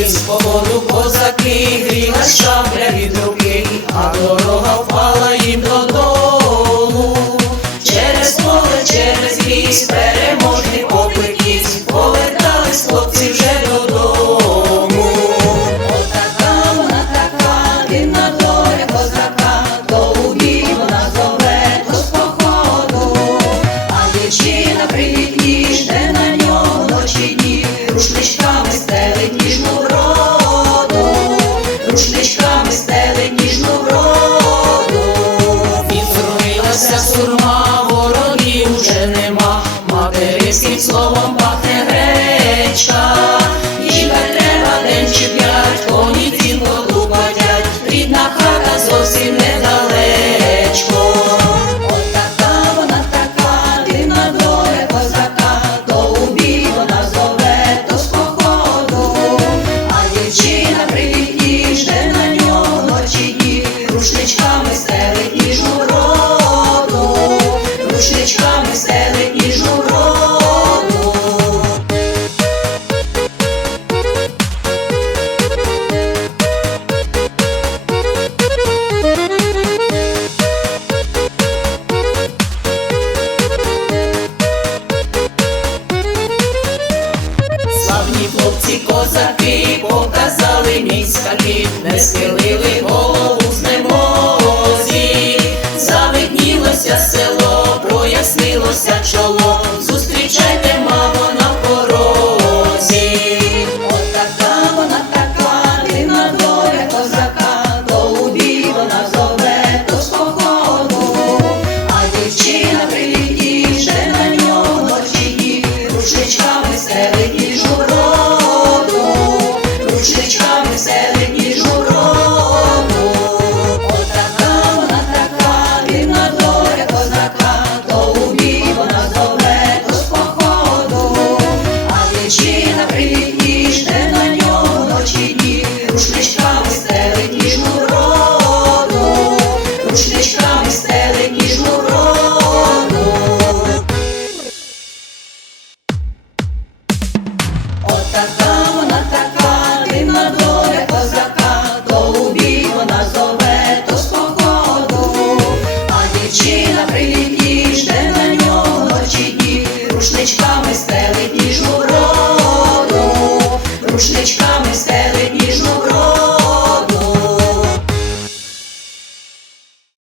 Із погоду козаки, гріла шабля від руки, а дорога впала їм до. зовсім недалечко. От вона така, козака, то у бій вона зове, то а дівчина прийде. собі, не схилили голову з немозі, завиднілося село, прояснилося чоло. Зустрічайте. рушничками стелить ніжну вроду. Отака вона така, дивна доля козака, то у бій вона зове, то з походу, а дівчина при жде на нього ночі дні, рушничками стелить ніжну вроду, рушничками стелить.